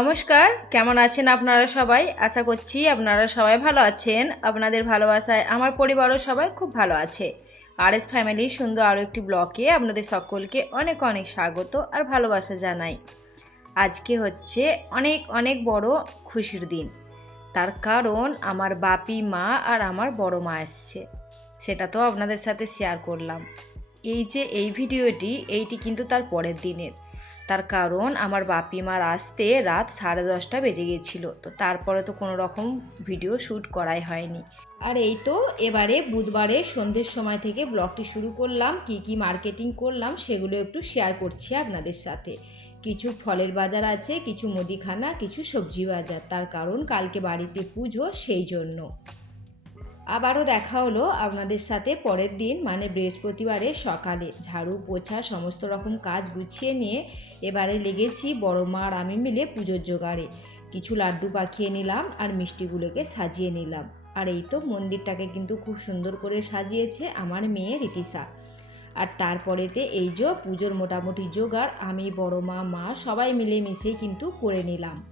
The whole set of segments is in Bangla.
নমস্কার, কেমন আছেন আপনারা সবাই? আশা করছি আপনারা সবাই ভালো আছেন। আপনাদের ভালোবাসায় আমার পরিবারও সবাই খুব ভালো আছে। আর এস ফ্যামিলি সুন্দর আরও একটি ব্লকে আপনাদের সকলকে অনেক অনেক স্বাগত আর ভালোবাসা জানাই। আজকে হচ্ছে অনেক অনেক বড় খুশির দিন। তার কারণ আমার বাপি মা আর আমার বড় মা এসছে। সেটা তো আপনাদের সাথে শেয়ার করলাম। এই যে এই ভিডিওটি, এইটি কিন্তু তার পরের দিনের। তার কারণ আমার বাপি মার আসতে রাত সাড়ে দশটা বেজে গিয়েছিল। তো তারপরে তো কোনো রকম ভিডিও শ্যুট করাই হয়নি। আর এই তো এবারে বুধবারে সন্ধ্যের সময় থেকে ব্লগটি শুরু করলাম, কি কি মার্কেটিং করলাম সেগুলো একটু শেয়ার করছি আপনাদের সাথে। কিছু ফলের বাজার আছে, কিছু মুদিখানা, কিছু সবজি বাজার। তার কারণ কালকে বাড়িতে পুজো, সেই জন্য। আবারও দেখা হলো আপনাদের সাথে পরের দিন মানে বৃহস্পতিবারে সকালে। ঝাড়ু, পোছা, সমস্ত রকম কাজ গুছিয়ে নিয়ে এবারে লেগেছি বড় মা আর আমি মিলে পুজোর জোগাড়ে। কিছু লাড্ডু পাখিয়ে নিলাম আর মিষ্টিগুলোকে সাজিয়ে নিলাম। আর এই তো মন্দিরটাকে কিন্তু খুব সুন্দর করে সাজিয়েছে আমার মেয়ে রীতিশা। আর তারপরেতে এই যে পুজোর মোটামুটি জোগাড়, আমি, বড় মা মা সবাই মিলে মিশেই কিন্তু করে নিলাম।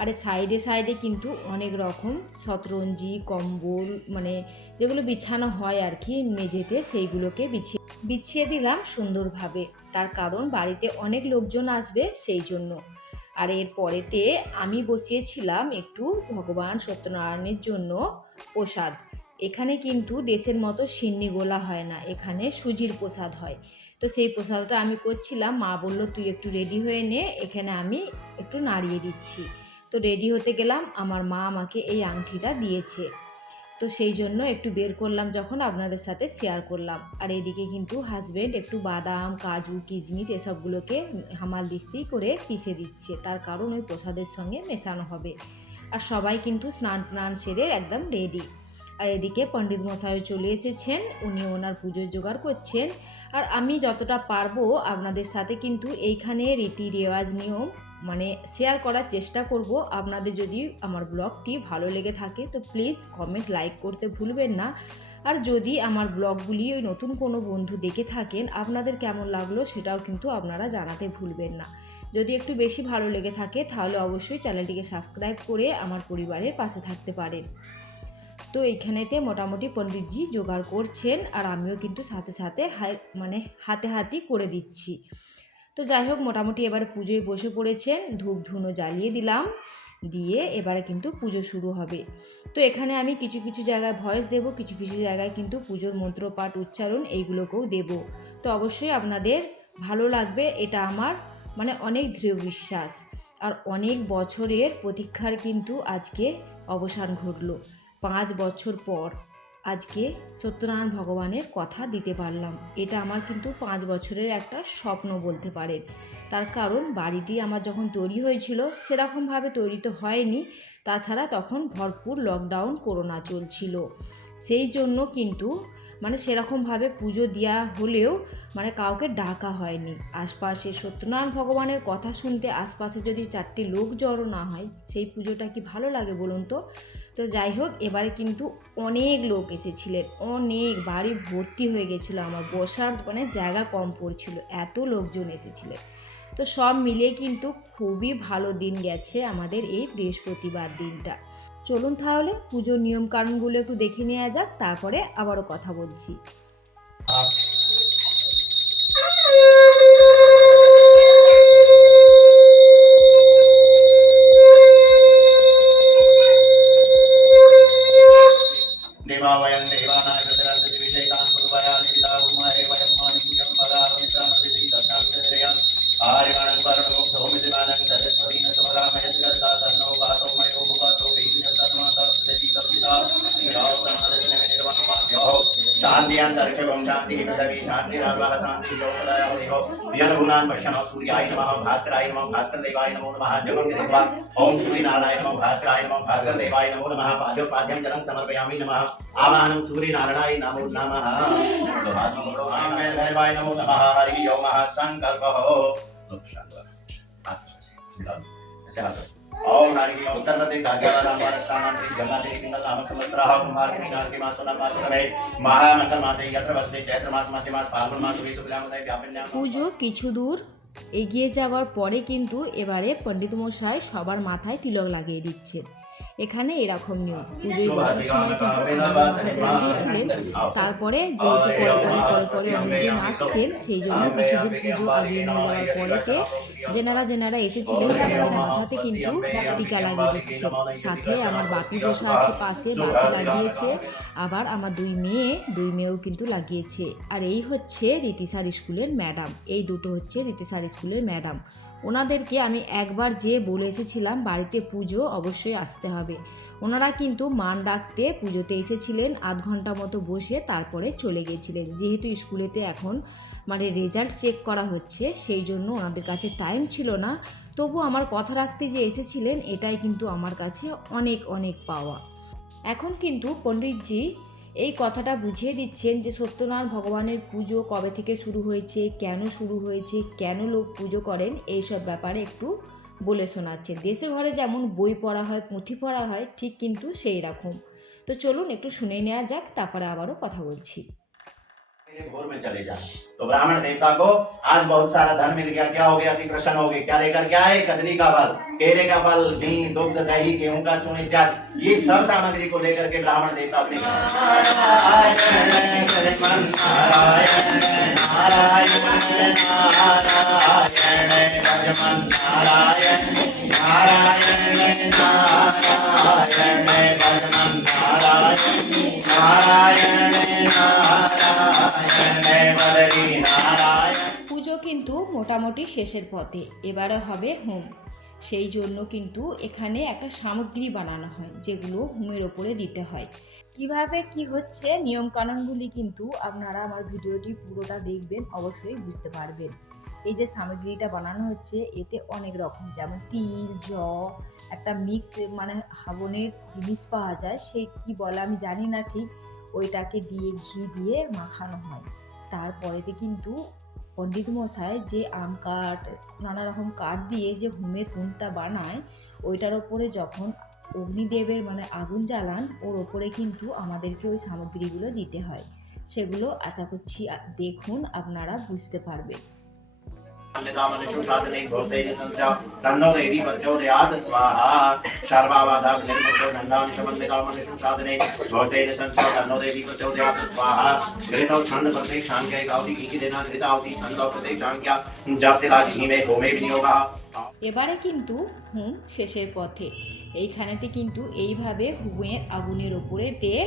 আর সাইডে সাইডে কিন্তু অনেক রকম শতরঞ্জি, কম্বল মানে যেগুলো বিছানো হয় আর কি মেঝেতে, সেইগুলোকে বিছিয়ে বিছিয়ে দিলাম সুন্দরভাবে। তার কারণ বাড়িতে অনেক লোকজন আসবে সেই জন্য। আর এর পরেতে আমি বসিয়েছিলাম একটু ভগবান সত্যনারায়ণের জন্য প্রসাদ। এখানে কিন্তু দেশের মতো সিন্নি গোলা হয় না, এখানে সুজির প্রসাদ হয়। তো সেই প্রসাদটা আমি করছিলাম। মা বলল, তুই একটু রেডি হয়ে নে, এখানে আমি একটু নাড়িয়ে দিচ্ছি। তো রেডি হতে গেলাম। আমার মা আমাকে এই আংটিটা দিয়েছে। তো সেই জন্য একটু বের করলাম যখন আপনাদের সাথে শেয়ার করলাম। আর এদিকে কিন্তু হাজব্যান্ড একটু বাদাম, কাজু, কিশমিশ এসবগুলোকে হামাল দিস্তি করে পিষে দিচ্ছে। তার কারণ ওই প্রসাদের সঙ্গে মেশানো হবে। আর সবাই কিন্তু স্নান টান সেরে একদম রেডি আর এদিকে পণ্ডিত মশাই চলে এসেছেন। উনি ওনার পুজোর জোগাড় করছেন। আর আমি যতটা পারব আপনাদের সাথে কিন্তু এইখানে রীতি রেওয়াজ নিয়ম মানে শেয়ার করার চেষ্টা করব। আপনাদের যদি আমার ব্লগটি ভালো লেগে থাকে, তো প্লিজ কমেন্ট লাইক করতে ভুলবেন না। আর যদি আমার ব্লগগুলি ওই নতুন কোনো বন্ধু দেখে থাকেন, আপনাদের কেমন লাগল সেটাও কিন্তু আপনারা জানাতে ভুলবেন না। যদি একটু বেশি ভালো লেগে থাকে, তাহলে অবশ্যই চ্যানেলটিকে সাবস্ক্রাইব করে আমার পরিবারের পাশে থাকতে পারেন। তো এইখানেতে মোটামুটি পণ্ডিতজি জোগাড় করছেন, আর আমিও কিন্তু সাথে সাথে হাই মানে হাতে হাতি করে দিচ্ছি। তো যাই হোক, মোটামুটি এবার পুজোয় বসে পড়েছেন, ধূপ ধুনো জ্বালিয়ে দিলাম, দিয়ে এবারে কিন্তু পুজো শুরু হবে। তো এখানে আমি কিছু কিছু জায়গায় ভয়েস দেব, কিছু কিছু জায়গায় কিন্তু পুজোর মন্ত্রপাঠ উচ্চারণ এইগুলোকেও দেব। তো অবশ্যই আপনাদের ভালো লাগবে, এটা আমার মানে অনেক দৃঢ় বিশ্বাস। আর অনেক বছরের প্রতীক্ষার কিন্তু আজকে অবসান ঘটলো, পাঁচ বছর পর। আজকে সত্যনারায়ণ ভগবানের কথা দিতে পারলাম। এটা আমার কিন্তু পাঁচ বছরের একটা স্বপ্ন বলতে পারেন। তার কারণ বাড়িটি আমার যখন তৈরি হয়েছিল সেরকমভাবে তৈরি তো হয়নি, তাছাড়া তখন ভরপুর লকডাউন করোনা চলছিল। সেই জন্য কিন্তু মানে সেরকমভাবে পুজো দেওয়া হলেও মানে কাউকে ডাকা হয়নি। আশপাশে সত্যনারায়ণ ভগবানের কথা শুনতে আশপাশে যদি চারটি লোক জড়ো না হয়, সেই পুজোটা কি ভালো লাগে বলুন তো? তো যাই হোক, এবারে কিন্তু অনেক লোক এসেছিলেন অনেক বাড়ি ভর্তি হয়ে গেছিল আমার। বসার মানে জায়গা কম পড়ছিল, এত লোকজন এসেছিলেন তো সব মিলে কিন্তু খুবই ভালো দিন গেছে আমাদের এই বৃহস্পতিবার দিনটা। চলুন তাহলে পুজোর নিয়মকানুনগুলো একটু দেখে নেওয়া যাক, তারপরে আবারও কথা বলছি। वरुणं सौमितिमानं सरस्वतीन भास्कराय नमः नमो नमः जपं कृत्वा ॐ सूर्यनारायण नमः भास्कराय नमः भास्करदेवाय नमो नमः पाद्योपाद्यं जलं समर्पयामि नमः आवाहनं सूर्यनारायणाय नमो नमः भैरवाय नमो नमः हरिः ओम संकल्पः ओम हरि उत्तर प्रदेश गाजरा महाराष्ट्र श्री जगन्नाथ सिंगल नामक संवत्सरः कुमार मीनार के मासो नाम मास रहे महामंगल मासे यत्र वर्षे चैत्र मास मध्य मास फाल्गुन मास शुक्ल शुक्लामदय व्यापन्याम পুজো কিছু দূর এগিয়ে যাওয়ার পরে কিন্তু এবারে পণ্ডিত মশাই সবার মাথায় তিলক লাগিয়ে দিচ্ছেন এখানে এরকম নিয়ম। পুজোয় বসার সময় কিন্তু দিয়েছিলেন। তারপরে যেহেতু পরে পরে পরে পরে অনেকদিন আসছেন সেই জন্য কিছুদিন পুজো আগিয়ে নিয়ে যাওয়ার পরেতে যেনারা যেনারা এসেছিলেন তাদের মাথাতে কিন্তু টিকা লাগিয়ে দিচ্ছে। সাথে আমার বাপি বসা আছে পাশে বাপি লাগিয়েছে আবার আমার দুই মেয়ে দুই মেয়েও কিন্তু লাগিয়েছে। আর এই হচ্ছে রীতিসার স্কুলের ম্যাডাম। এই দুটো হচ্ছে রীতিসার স্কুলের ম্যাডাম। ওনাদেরকে আমি একবার যে বলে এসেছিলাম, বাড়িতে পুজো অবশ্যই আসতে হবে। ওনারা কিন্তু মান রাখতে পুজোতে এসেছিলেন, আধ ঘণ্টা মতো বসে তারপরে চলে গেছিলেন। যেহেতু স্কুলেতে এখন মানে রেজাল্ট চেক করা হচ্ছে, সেই জন্য ওনাদের কাছে টাইম ছিল না। তবু আমার কথা রাখতে যে এসেছিলেন, এটাই কিন্তু আমার কাছে অনেক অনেক পাওয়া। এখন কিন্তু পণ্ডিতজি এই কথাটা বুঝিয়ে দিচ্ছেন যে সত্যনারায়ণ ভগবানের পুজো কবে থেকে শুরু হয়েছে, কেন শুরু হয়েছে, কেন লোক পুজো করেন, এইসব ব্যাপারে একটু বলে শোনাচ্ছে দেশে ঘরে যেমন বই পড়া হয়, পুঁথি পড়া হয়, ঠিক কিন্তু সেই রকম তো চলুন একটু শুনে নেওয়া যাক, তারপরে আবারও কথা বলছি। भोर में चले जाए तो ब्राह्मण देवता को आज बहुत सारा धन मिल गया क्या हो गया अति प्रसन्न हो गया क्या लेकर क्या है कदली का फल केले का फल घी दुग्ध दही गेहूँ का चूर्ण इत्यादि ये सब सामग्री को लेकर के ब्राह्मण देवता अपने পুজো কিন্তু মোটামুটি শেষের পথে এবারে হবে হোম। সেই জন্য কিন্তু এখানে একটা সামগ্রী বানানো হয়, যেগুলো হোমের ওপরে দিতে হয়। কীভাবে কি হচ্ছে, নিয়মকানুনগুলি কিন্তু আপনারা আমার ভিডিওটি পুরোটা দেখবেন, অবশ্যই বুঝতে পারবেন। এই যে সামগ্রীটা বানানো হচ্ছে, এতে অনেক রকম, যেমন তিল, জ, একটা মিক্স মানে হাবনের জিনিস পাওয়া যায়, সে কি বলে আমি জানি না ঠিক, ওইটাকে দিয়ে ঘি দিয়ে মাখানো হয়। তারপরেতে কিন্তু পণ্ডিত মশাই যে আম কাঠ, নানা রকম কাঠ দিয়ে যে হোমের কুণ্ডটা বানায়, ওইটার ওপরে যখন অগ্নিদেবের মানে আগুন জ্বালান, ওর ওপরে কিন্তু আমাদেরকে ওই সামগ্রীগুলো দিতে হয়। সেগুলো আশা করছি দেখুন, আপনারা বুঝতে পারবেন। साधने घोषेन संस्या तन्नो देवी प्रचोदयात् स्वाहा सर्वावाधा निर्मुक्तो नन्दांशमन्दिकामनिषु साधने घोषेन संस्या तन्नो देवी प्रचोदयात् स्वाहा घृतौ छन्द प्रत्येक शान्त्यै गावति किंकि देना घृतावति छन्दौ प्रत्येक शान्त्या जाते राजि में होमे विनियोगः এবারে কিন্তু হুম শেষের পথে এইখানেতে কিন্তু এইভাবে হুমের আগুনের ওপরে দিয়ে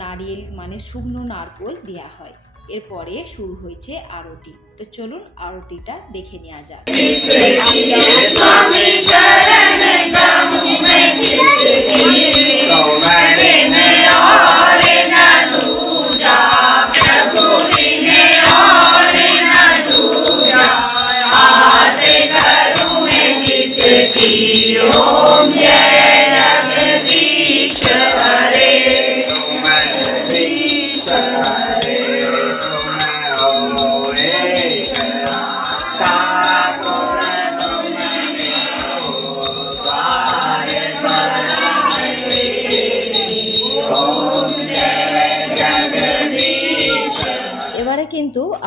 নারিয়েল মানে শুকনো নারকোল দেওয়া হয় এরপরে শুরু হয়েছে আরতি। তো চলুন আরতিটা দেখে নেওয়া যাক।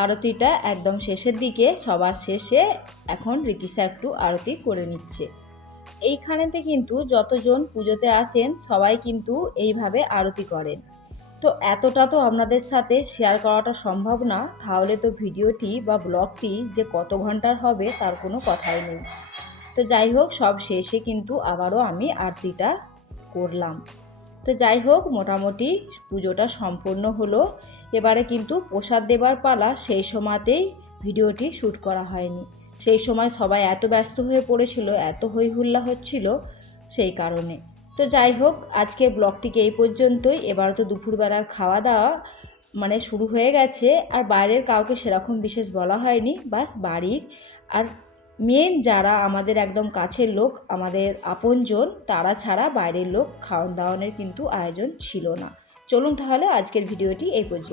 আরতিটা একদম শেষের দিকে, সবার শেষে এখন রীতিশা একটু আরতি করে নিচ্ছে। এইখানেতে কিন্তু যতজন পুজোতে আসেন, সবাই কিন্তু এইভাবে আরতি করেন। তো এতটা তো আপনাদের সাথে শেয়ার করাটা সম্ভব না, তাহলে তো ভিডিওটি বা ব্লগটি যে কত ঘণ্টার হবে তার কোনো কথাই নেই। তো যাই হোক, সব শেষে কিন্তু আবারও আমি আরতিটা করলাম। তো যাই হোক, মোটামুটি পুজোটা সম্পূর্ণ হলো। এবারে কিন্তু প্রসাদ দেবার পালা সেই সময়তেই ভিডিওটি শ্যুট করা হয়নি। সেই সময় সবাই এত ব্যস্ত হয়ে পড়েছিল, এত হই হুল্লা হচ্ছিল সেই কারণে। তো যাই হোক, আজকে ব্লগটিকে এই পর্যন্তই। এবার তো দুপুরবেলার খাওয়া দাওয়া মানে শুরু হয়ে গেছে। আর বাইরের কাউকে সেরকম বিশেষ বলা হয়নি। বাস বাড়ির আর মেন যারা আমাদের একদম কাছের লোক, আমাদের আপনজন, তারা ছাড়া বাইরের লোক খাওয়ান দাওয়ানের কিন্তু আয়োজন ছিল না। চলুন তাহলে আজকের ভিডিওটি এই পর্যন্ত